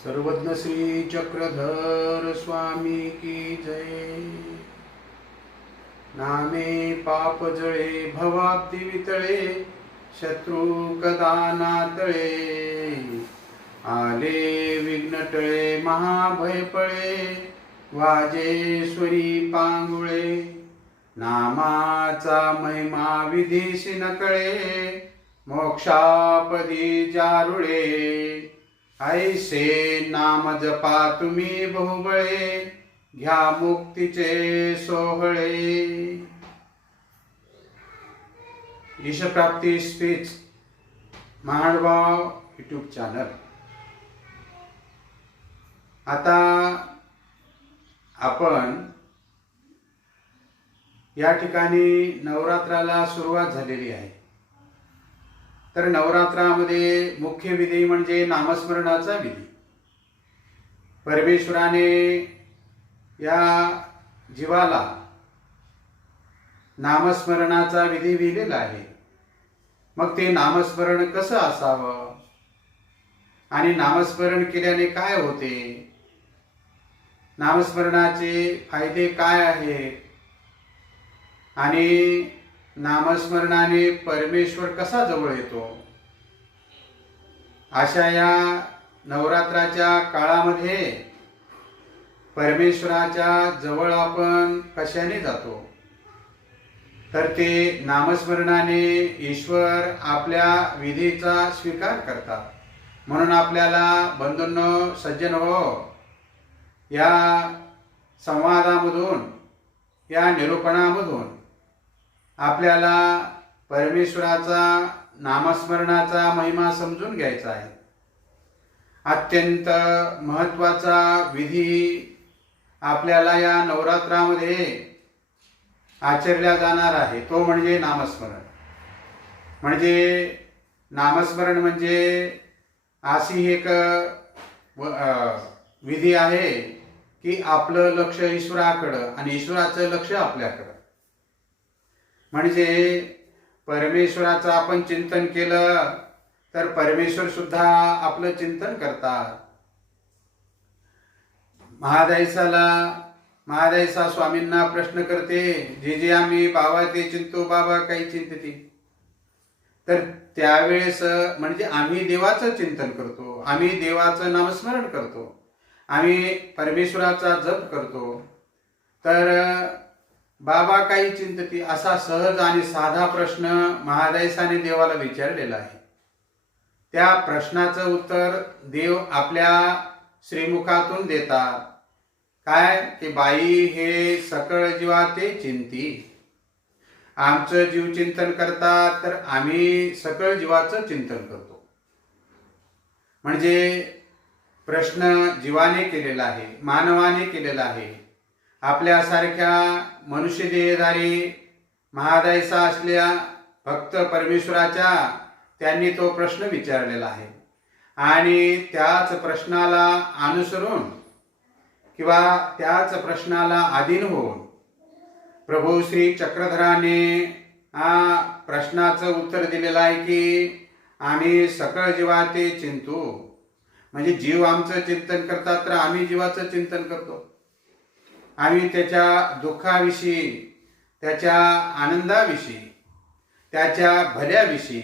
सर्वज्ञ श्री चक्रधर स्वामी की जय। नामे पाप जळे भवाब्दी वितळे शत्रू कदा नातळे। आले विघ्न टळे महाभय पळे वाजेश्वरी पांगुळे। नामाचा महिमा विधीशी नकळे मोक्षापदी जारुळे। ऐसे नाम जपा तुम्ही बहुबळे घ्या मुक्तीचे सोहळे. यशप्राप्ती स्पीच महाडबाव यूट्यूब चॅनल. आता आपण या ठिकाणी नवरात्राला सुरुवात झालेली आहे. तर नवरात्रामध्ये मुख्य विधी म्हणजे नामस्मरणाचा विधी. परमेश्वराने या जीवाला नामस्मरणाचा विधी लिहिलेला आहे. मग ते नामस्मरण कसं असावं? आणि नामस्मरण केल्याने काय होते? नामस्मरणाचे फायदे काय आहेत? आणि नामस्मरणाने परमेश्वर कसा जवळ येतो? अशा या नवरात्राच्या काळामध्ये परमेश्वराच्या जवळ आपण कशाने जातो? तर ते नामस्मरणाने ईश्वर आपल्या विधीचा स्वीकार करतात. म्हणून आपल्याला बंधूंनो सज्जन हो या संवादामधून या निरूपणामधून आपल्याला परमेश्वराचा नामस्मरणाचा महिमा समजून घ्यायचा आहे. अत्यंत महत्त्वाचा विधी आपल्याला या नवरात्रामध्ये आचरला जाणार आहे. तो म्हणजे नामस्मरण. म्हणजे नामस्मरण म्हणजे अशी एक विधी आहे की आपलं लक्ष ईश्वराकडं आणि ईश्वराचं लक्ष आपल्याकडं. म्हणजे परमेश्वराचं आपण चिंतन केलं तर परमेश्वर सुद्धा आपलं चिंतन करतात. महादायसाला महादायसा स्वामींना प्रश्न करते जे जे आम्ही बाबा ते चिंतो बाबा काही चिंतते. तर त्यावेळेस म्हणजे आम्ही देवाचं चिंतन करतो आम्ही देवाचं नामस्मरण करतो आम्ही परमेश्वराचा जप करतो. तर बाबा काही चिंतती असा सहज आणि साधा प्रश्न महादायसाने देवाला विचारलेला आहे. त्या प्रश्नाचं उत्तर देव आपल्या श्रीमुखातून देतात. काय? की बाई हे सकळ जीवा ते चिंती. आमचं जीव चिंतन करतात तर आम्ही सकळ जीवाचं चिंतन करतो. म्हणजे प्रश्न जीवाने केलेला आहे मानवाने केलेला आहे. आपल्यासारख्या मनुष्य देहधारी महादायसा असल्या भक्त परमेश्वराच्या त्यांनी तो प्रश्न विचारलेला आहे. आणि त्याच प्रश्नाला अनुसरून किंवा त्याच प्रश्नाला अधीन होऊन प्रभू श्री चक्रधराने हा प्रश्नाचं उत्तर दिलेलं आहे की आम्ही सकळ जीवा ते चिंतू. म्हणजे जीव आमचं चिंतन करतात तर आम्ही जीवाचं चिंतन करतो. आम्ही त्याच्या दुःखाविषयी त्याच्या आनंदाविषयी त्याच्या भल्याविषयी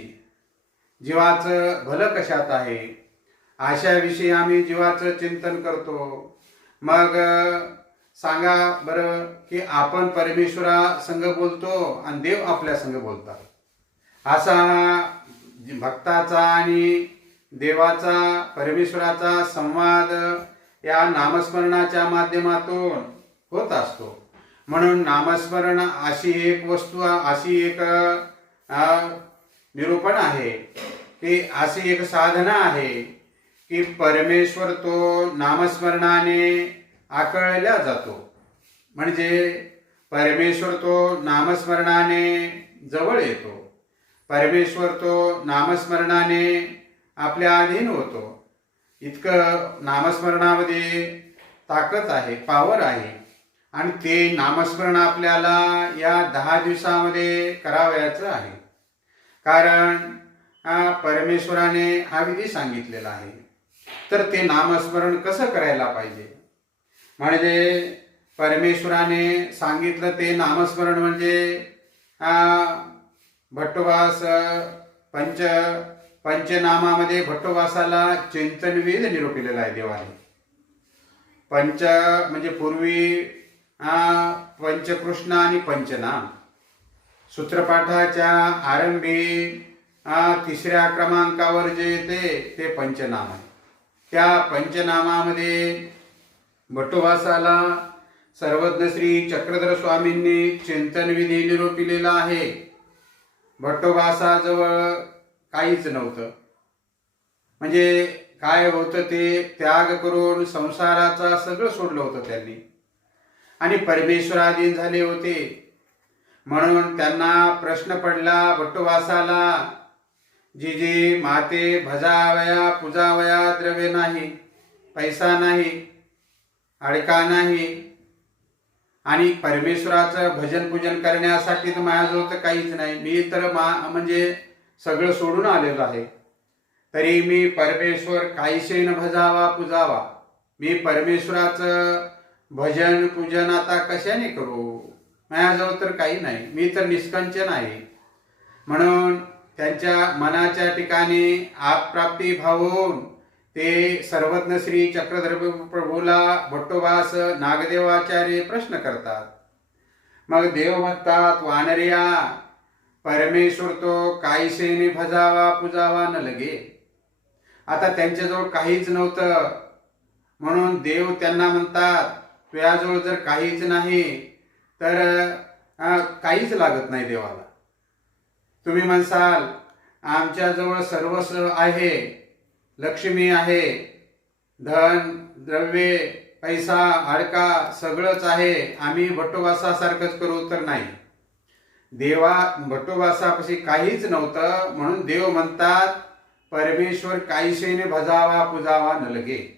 जीवाचं भलं कशात आहे अशाविषयी आम्ही जीवाचं चिंतन करतो. मग सांगा बरं की आपण परमेश्वरा संघ बोलतो आणि देव आपल्या संघ बोलतात. असा भक्ताचा आणि देवाचा परमेश्वराचा संवाद या नामस्मरणाच्या माध्यमातून होत असतो. म्हणून नामस्मरण अशी एक वस्तू अशी एक निरूपण आहे की अशी एक साधना आहे की परमेश्वर तो नामस्मरणाने आकळल्या जातो. म्हणजे परमेश्वर तो नामस्मरणाने जवळ येतो. परमेश्वर तो नामस्मरणाने आपल्या अधीन होतो. इतकं नामस्मरणामध्ये ताकद आहे पावर आहे. आणि ते नामस्मरण आपल्याला या दहा दिवसामध्ये करावयाचं आहे. कारण परमेश्वराने हा विधी सांगितलेला आहे. तर ते नामस्मरण कसं करायला पाहिजे? म्हणजे परमेश्वराने सांगितलं ते नामस्मरण म्हणजे भट्टोवास भट्टवास पंच पंचनामामध्ये भट्टवासाला चिंतनवेद निरोपिलेला आहे देवाने. पंच म्हणजे पूर्वी पंचकृष्ण आणि पंचनाम सूत्रपाठाच्या आरंभी तिसऱ्या क्रमांकावर जे येते ते पंचनाम. आहे त्या पंचनामामध्ये भट्टोभासाला सर्वज्ञ श्री चक्रधर स्वामींनी चिंतनविधी निरूपिलेला निरोपिलेला आहे. भट्टोभासाजवळ काहीच नव्हतं. म्हणजे काय होतं ते त्याग करून संसाराचा सगळं सोडलं होतं त्यांनी. आणि परमेश्वराधीन झाले होते. म्हणून त्यांना प्रश्न पडला वटवासाला जी जी माते भजावया पूजावया द्रव्य नाही पैसा नाही अडका नाही. आणि परमेश्वराचं भजन पूजन करण्यासाठी तर माझ्याजवळ तर काहीच नाही. मी तर मा म्हणजे सगळं सोडून आलेलो आहे. तरी मी परमेश्वर काहीशे न भजावा पूजावा. मी परमेश्वराचं भजन पूजन आता कशाने करू? माझ्याजवळ तर काही नाही. मी तर निष्कंचन आहे म्हणून त्यांच्या मनाच्या ठिकाणी आपप्राप्ती भावून ते सर्वज्ञ श्री चक्रधर प्रभूला भट्टोबास नागदेवाचार्य प्रश्न करतात. मग देव म्हणतात वानरिया परमेश्वर तो काहीसेने भजावा पुजावा न लगे. आता त्यांच्याजवळ काहीच नव्हतं. म्हणून देव त्यांना म्हणतात तुझ्याजवळ जर काहीच नाही तर काहीच लागत नाही देवाला. तुम्ही म्हणसाल आमच्याजवळ सर्वस्व आहे लक्ष्मी आहे धन द्रव्ये पैसा अडका सगळंच आहे आम्ही भट्टोबासासारखंच करू तर नाही. देवा भट्टोबासापाशी काहीच नव्हतं म्हणून देव म्हणतात परमेश्वर काहीशेने भजावा पुजावा न लगे.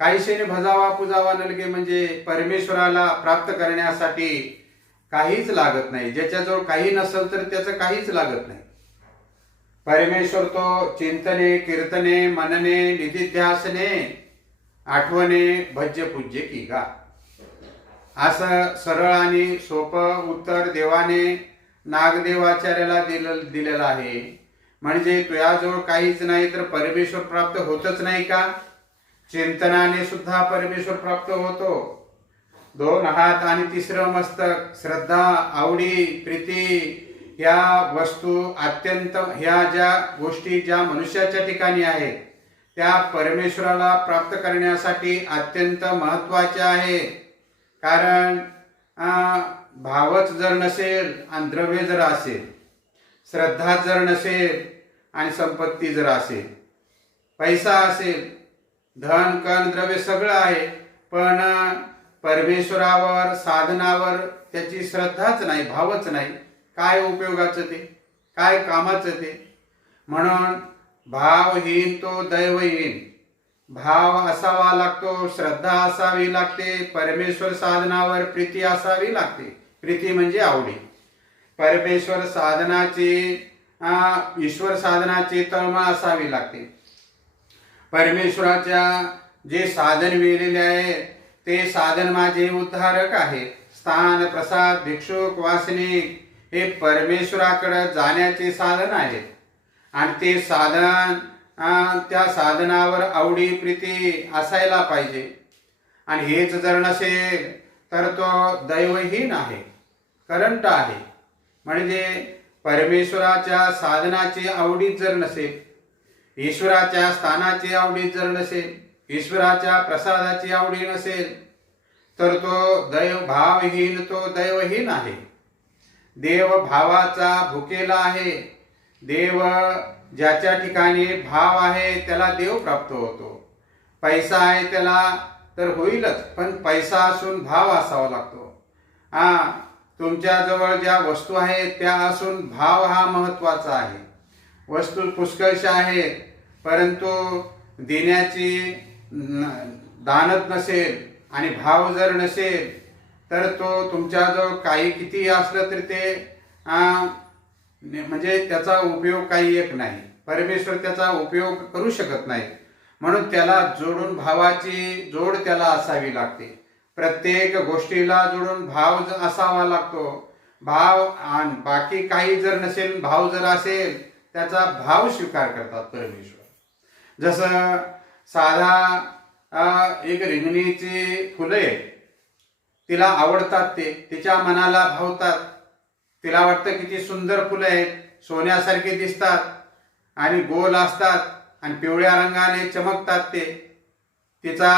काहीशेने भजावा पुजावा नलगे म्हणजे परमेश्वराला प्राप्त करण्यासाठी काहीच लागत नाही. ज्याच्याजवळ काही नसेल तर त्याचं काहीच लागत नाही. परमेश्वर तो चिंतने कीर्तने मनने निधिध्यासने आठवणे भज्य पूज्य की गा. असं सरळ आणि सोपं उत्तर देवाने नागदेवाचार्याला दिलं दिलेलं आहे. म्हणजे तुझ्याजवळ काहीच नाही तर परमेश्वर प्राप्त होतच नाही का? चिंतनाने सुद्धा परमेश्वर प्राप्त होतो. दोन हात आणि तिसरं मस्तक श्रद्धा आवडी प्रीती या वस्तू अत्यंत ह्या ज्या गोष्टी ज्या मनुष्याच्या ठिकाणी आहेत त्या परमेश्वराला प्राप्त करण्यासाठी अत्यंत महत्त्वाच्या आहे. कारण भावच जर नसेल आणि द्रव्य जर असेल श्रद्धा जर नसेल आणि संपत्ती जर असेल पैसा असेल धन कण द्रव्य सगळं आहे. पण परमेश्वरावर साधनावर त्याची श्रद्धाच नाही भावच नाही. काय उपयोगाचं ते? काय कामाचं ते? म्हणून भावहीन तो दैवहीन. भाव असावा लागतो श्रद्धा असावी लागते परमेश्वर साधनावर प्रीती असावी लागते. प्रीती म्हणजे आवडी. परमेश्वर साधनाची ईश्वर साधनाची तळमळ असावी लागते. परमेश्वराच्या जे साधन वेलेले आहे ते साधन माझे उद्धारक आहे. स्थान प्रसाद भिक्षुक वासनिक हे परमेश्वराकडे जाण्याचे साधन आहे. आणि ते साधन त्या साधनावर आवडी प्रीती असायला पाहिजे. आणि हेच जर नसेल तर तो दैवहीन आहे करंट आहे. म्हणजे परमेश्वराच्या साधनाची आवडीच जर नसेल ईश्वराच्या स्थानाची आवडी जर नसेल ईश्वराच्या प्रसादाची आवडी नसेल तर तो दैव भावहीन तो दैवहीन आहे. देव भावाचा भुकेला आहे. देव ज्याच्या ठिकाणी भाव आहे त्याला देव प्राप्त होतो. पैसा आहे त्याला तर होईलच पण पैसा असून भाव असावा लागतो. हा तुमच्याजवळ ज्या वस्तू आहेत त्या असून भाव हा महत्त्वाचा आहे. वस्तू पुष्कळशा आहे परंतु देण्याची दानत नसेल आणि भाव जर नसेल तर तो तुमच्याजवळ काही किती असलं तरी ते म्हणजे त्याचा उपयोग काही एक नाही. परमेश्वर त्याचा उपयोग करू शकत नाही. म्हणून त्याला जोडून भावाची जोड त्याला असावी लागते. प्रत्येक गोष्टीला जोडून भाव असावा लागतो. भाव आणि बाकी काही जर नसेल भाव जर असेल त्याचा भाव स्वीकार करतात परमेश्वर. जसं साधा एक रिंगणीची फुलं आहे तिला आवडतात ते तिच्या मनाला भावतात. तिला वाटतं किती सुंदर फुलं आहेत सोन्यासारखे दिसतात आणि गोल असतात आणि पिवळ्या रंगाने चमकतात ते. तिचा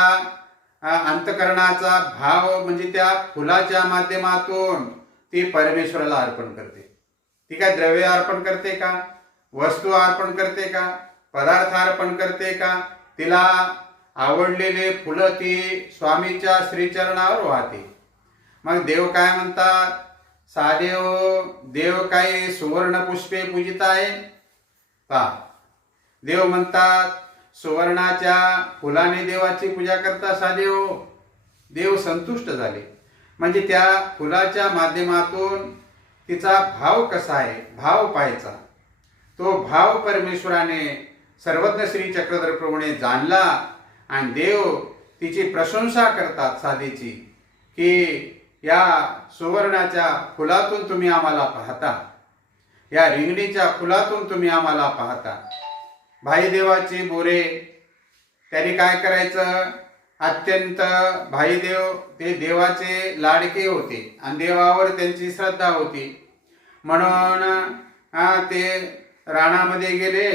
अंतकरणाचा भाव म्हणजे त्या फुलाच्या माध्यमातून ती परमेश्वराला अर्पण करते. ती काय द्रव्य अर्पण करते का? वस्तू अर्पण करते का? पदार्थ अर्पण करते का? तिला आवडलेले फुलं ती स्वामीच्या श्रीचरणावर वाहते. मग देव काय म्हणतात? सादेव देव काही सुवर्ण पुष्पे पूजित आहे? पहा. देव म्हणतात सुवर्णाच्या फुलाने देवाची पूजा करता सादेव. देव संतुष्ट झाले. म्हणजे त्या फुलाच्या माध्यमातून तिचा भाव कसा आहे? भाव पाहायचा. तो भाव परमेश्वराने सर्वज्ञ श्री चक्रधर प्रभूने जाणला आणि देव तिची प्रशंसा करतात साधेची की या सुवर्णाच्या फुलातून तुम्ही आम्हाला पाहता. या रिंगणीच्या फुलातून तुम्ही आम्हाला पाहता. भाईदेवाची बोरे त्यांनी काय करायचं? अत्यंत भाईदेव ते देवाचे लाडके होते आणि देवावर त्यांची श्रद्धा होती. म्हणून ते रानामध्ये गेले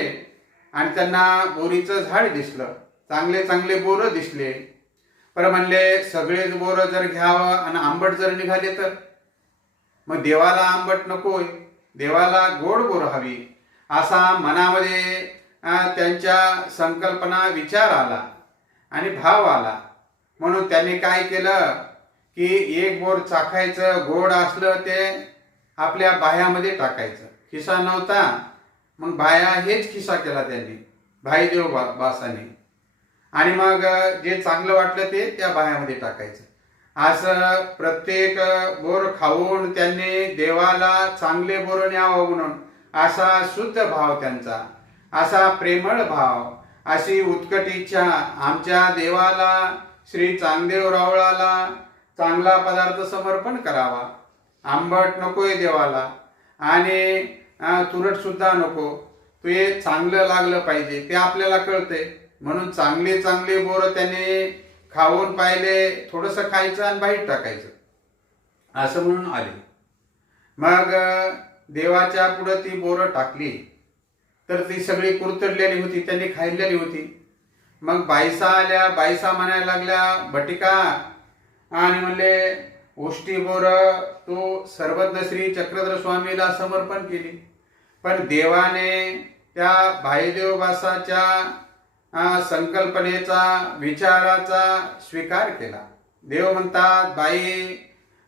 आणि त्यांना बोरीचं झाड दिसलं. चांगले चांगले बोरं दिसले. पर म्हणले सगळेच बोरं जर घ्यावं आणि आंबट जर निघाले तर? मग देवाला आंबट नकोय. देवाला गोड बोर हवी. असा मनामध्ये त्यांच्या संकल्पना विचार आला आणि भाव आला. म्हणून त्यांनी काय केलं की एक बोर चाखायचं गोड असलं ते आपल्या बाह्यामध्ये टाकायचं. खिसा नव्हता. मग बाया हेच खिसा केला त्यांनी भाईदेव बा बासाने. आणि मग जे चांगलं वाटलं ते त्या बाह्यामध्ये टाकायचं. असं प्रत्येक बोर खाऊन त्यांनी देवाला चांगले बोर न्यावं म्हणून असा शुद्ध भाव त्यांचा असा प्रेमळ भाव अशी उत्कट इच्छा आमच्या देवाला श्री चांगदेव रावळाला चांगला पदार्थ समर्पण करावा. आंबट नकोय देवाला. आणि तुरट सुद्धा नको. ते चांगलं लागलं पाहिजे ते आपल्याला कळते म्हणून चांगले चांगले बोरं त्याने खाऊन पाहिले थोडस खायचं आणि बाहेर टाकायचं. असं म्हणून आले. मग देवाच्या पुढं ती बोरं टाकली. तर ती सगळी कुरतडलेली होती त्यांनी खाल्लेली होती. मग बायसा आल्या बायसा म्हणायला लागल्या बटिका आणि म्हणले ओष्टी बोरं तू सर्वज्ञ श्री चक्रधर स्वामीला समर्पण केली. पण देवाने त्या भाईदेवबासाच्या संकल्पनेचा विचाराचा स्वीकार केला. देव म्हणतात बाई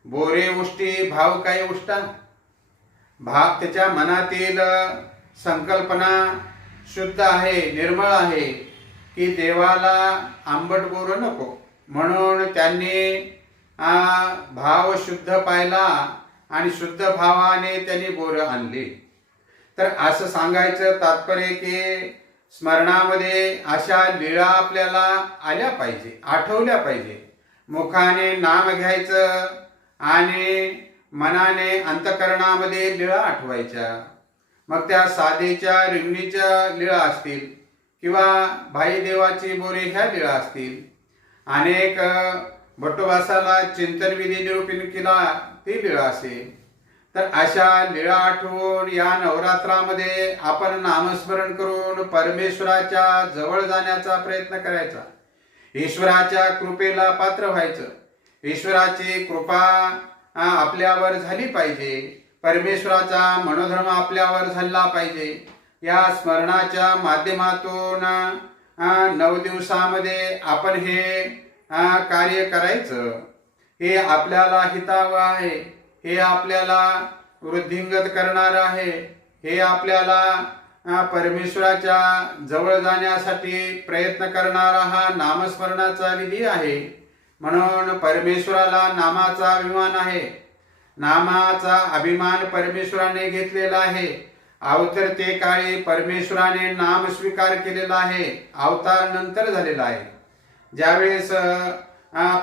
बोरे उष्टी भाव काय उष्टा. भाव त्याच्या मनातील संकल्पना शुद्ध आहे निर्मळ आहे की देवाला आंबट बोर नको. म्हणून त्यांनी भाव शुद्ध पाहिला आणि शुद्ध भावाने त्यांनी बोरं आणली. तर असं सांगायचं तात्पर्य की स्मरणामध्ये अशा लीळा आपल्याला आल्या पाहिजे आठवल्या पाहिजे. मुखाने नाम घ्यायचं आणि मनाने अंतकरणामध्ये लीळा आठवायच्या. मग त्या साधेच्या रिंगणीच्या लीळा असतील किंवा भाई देवाची बोरे ह्या लीळा असतील. अनेक भट्टोबासाला चिंतनविधी चिंतन विधी निरूपण केला ती लीळा असेल. तर अशा लीळा आठवून या नवरात्रामध्ये आपण नामस्मरण करून परमेश्वराच्या जवळ जाण्याचा प्रयत्न करायचा. ईश्वराच्या कृपेला पात्र व्हायचं. ईश्वराची कृपा आपल्यावर झाली पाहिजे. परमेश्वराचा मनोधर्म आपल्यावर झाला पाहिजे. या स्मरणाच्या माध्यमातून नऊ दिवसामध्ये आपण हे कार्य करायचं. हे आपल्याला हितावं आहे. हे आपल्याला वृद्धिंगत करणार आहे. हे आपल्याला परमेश्वराच्या जवळ जाण्यासाठी प्रयत्न करणारा हा नामस्मरणाचा विधी आहे. म्हणून परमेश्वराला नामाचा अभिमान आहे. नामाचा अभिमान परमेश्वराने घेतलेला आहे. अवतरते काळी परमेश्वराने नाम स्वीकार केलेला आहे. अवतार नंतर झालेला आहे. ज्यावेळेस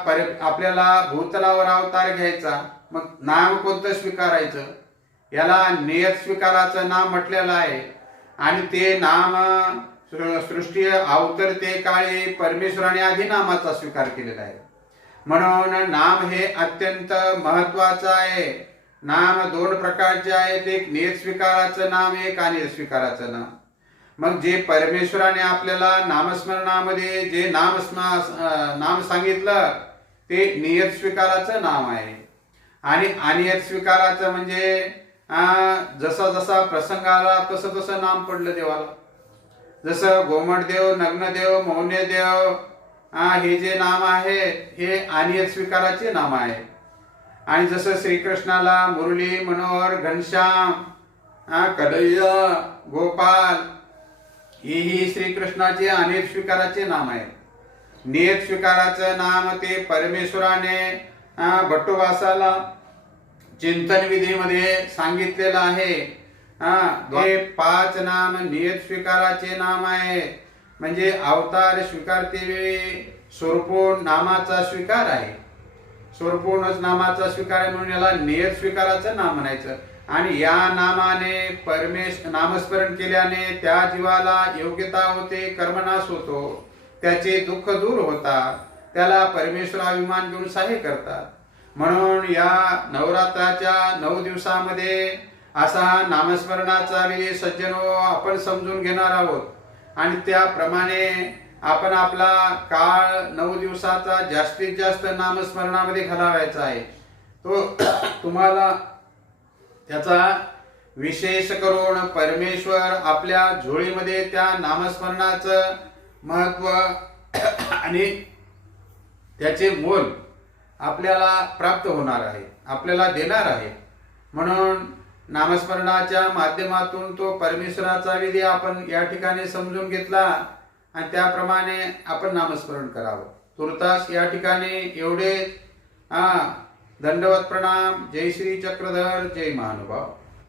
पर आपल्याला भूतलावर अवतार घ्यायचा मग नाम कोणतं स्वीकारायचं? याला नियत स्वीकाराचं नाम म्हटलेलं आहे. आणि ते नाम सृष्टी अवतरते काळी परमेश्वराने आधी नामाचा स्वीकार केलेला आहे. म्हणून नाम हे अत्यंत महत्वाचं आहे. नाम दोन प्रकारचे आहेत. एक नियत स्वीकाराचं नाम एक आणि स्वीकाराचं नाम. मग जे परमेश्वराने आपल्याला नामस्मरणामध्ये जे नाम स्म- नाम सांगितलं ते नियत स्वीकाराचं नाम आहे. आणि अनियत स्वीकाराचं म्हणजे जसा जसा प्रसंग आला तसं तसं नाम पडलं देवाला. जसं गोमटदेव नग्नदेव मौन्यदेव हा हे जे नाम आहे हे अनियत स्वीकाराचे नाम आहे. आणि जसं श्रीकृष्णाला मुरली मनोहर घनश्याम हा गोपाल गोपाल हेही श्रीकृष्णाचे अनेक स्वीकाराचे नाम आहे. नियत स्वीकाराचं नाम ते परमेश्वराने हा, चिंतन विधीमध्ये सांगितलेलं आहे. हा हे पाच नाम नियत स्वीकाराचे नाम आहे म्हणजे अवतार स्वीकारते वेळी स्वरूपून नामाचा स्वीकार आहे. स्वरूपूर्णच नामाचा स्वीकार आहे म्हणून याला नियत स्वीकाराचं नाम म्हणायचं. आणि या नामाने परमेश नामस्मरण केल्याने त्या जीवाला योग्यता होते कर्मनाश होतो त्याचे दुःख दूर होतात. त्याला परमेश्वर अभिमान घेऊन सहाय्य करतात. म्हणून या नवरात्राच्या नऊ दिवसामध्ये असा हा नामस्मरणाचा विधी सज्जनो आपण समजून घेणार आहोत. आणि त्याप्रमाणे आपण आपला काळ नऊ दिवसाचा जास्तीत जास्त नामस्मरणामध्ये घालावायचा आहे. तो तुम्हाला त्याचा विशेष करून परमेश्वर आपल्या झोळीमध्ये त्या नामस्मरणाचं महत्त्व आणि त्याचे मोल आपल्याला प्राप्त होणार आहे आपल्याला देणार आहे. म्हणून नामस्मरणाच्या माध्यमातून तो परमेश्वराचा विधी आपण या ठिकाणी समजून घेतला आणि त्याप्रमाणे आपण नामस्मरण करावं. तुर्तास या ठिकाणी एवढे हा दंडवत प्रणाम जय श्री चक्रधर जय महानुभाव.